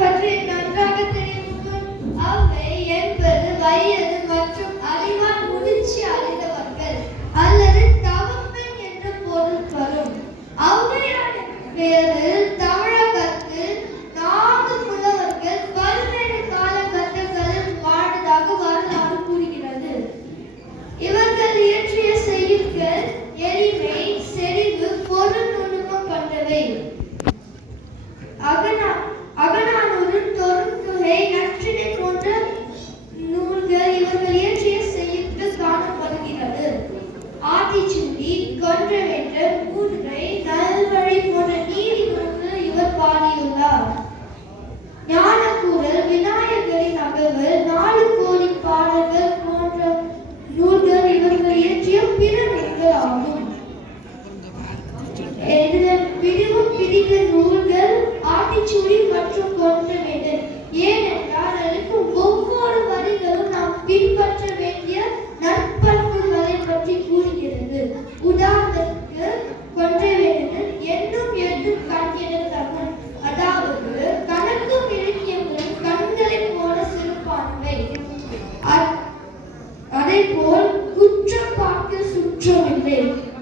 பற்றி நன்றாக தெரியும். அவை என்பது வயது மற்றும் அறிவால் முதிர்ச்சி அடைந்தவர்கள் அல்லது தவப்பெண் என்று பொருள் வரும். ஔவையார் பேரில் தமிழகத்தில் 4 புலவர்கள் பல்வேறு காலகட்டங்களில் வாழ்ந்ததாக வரலாறு கூறுகிறது. இவர்கள் இயற்றிய செய்யுட்கள் எளிமை, செறிவு, பொருள் நுணுக்கம் கொண்டவை. அகநானூறு, தொல்துறை, நற்றிணை போன்ற நூல்கள் இவர்கள் இயற்றிய செய்யுட்கள் காணப்படுகிறது. ஆத்திச்சூடி, கொன்றவேந்தன், மூதுரை, நல்வழி போன்ற நீதி நூல்கள் இவர் பாடியுள்ளார். ஞானக்கூறல், விநாயகரின் அகவல், 4 கோடி பாடல்கள் போன்ற நூல்கள் இவர்கள் இயற்றிய பிற நூல்கள் ஆகும். பிடித்த நூல்கள் ஆத்திச்சூடி மற்றும் கொன்றவேந்தன். ஏனென்றால் இருக்கும் ஒவ்வொரு வரிகளும் நாம் பின்பற்ற வேண்டிய நற்பண்புகளை பற்றி கூறுகிறது. உதாரணத்துக்கு கொன்றவேந்தன் என்னும் எழுத்து கணக்கிடத் தகும், அதாவது கணக்கும் இலக்கியங்களும் கண்களை போல சிறப்பானவை. அதே போல் குற்றம் பார்க்க சுற்றமில்லை.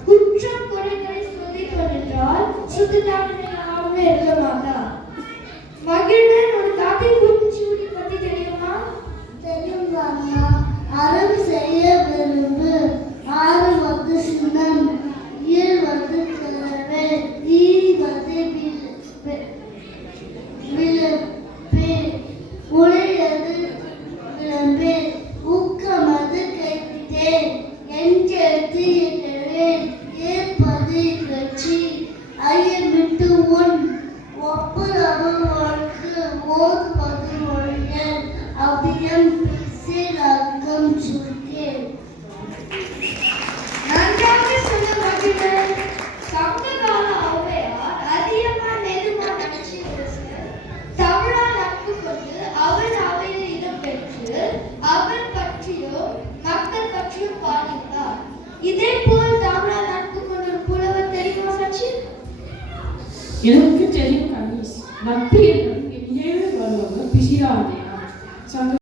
குற்றம் குறைகளை சொல்லிக் கொண்டால் சுத்தமாக இருக்க மாட்டார். மகிழ்வன் ஒரு காப்பி பூச்சிச்சூடி பற்றி தெரியுமா? தெரியும் அம்மா. அறம் செய்ய விரும்பு, ஆறு வந்து சின்னம், இயல் வந்து கிளவே, ஈ வந்து விளப்பே, உடையது விளம்பே, ஊக்கமது கைத்தே, எஞ்செழுத்து எழவே, ஏற்பது கட்சி, ஐயமிட்டு உன் ஒப்புரவு ஒழுக்கு, ஓதுவது ஒழியல், அவ்வியம் பிசிலக்கம் சுருக்கே. நன்றாக சொன்ன மகிழ்வன். சங்ககால ஔவையார் அதிகமாக நெருமா நினைச்சு தமிழால் நட்பு கொண்டு அவன் அவையில் இடம்பெற்று அவன் பற்றியும் மக்கள் பற்றியும் பாடினார். இதே போல் தமிழால் நட்பு கொண்ட ஒரு புலவர் தெரியுமா சச்சின்? எனக்கு தெரியும் கணேஷ். நட்பு என்னும் வருவாங்க பிசிராதையா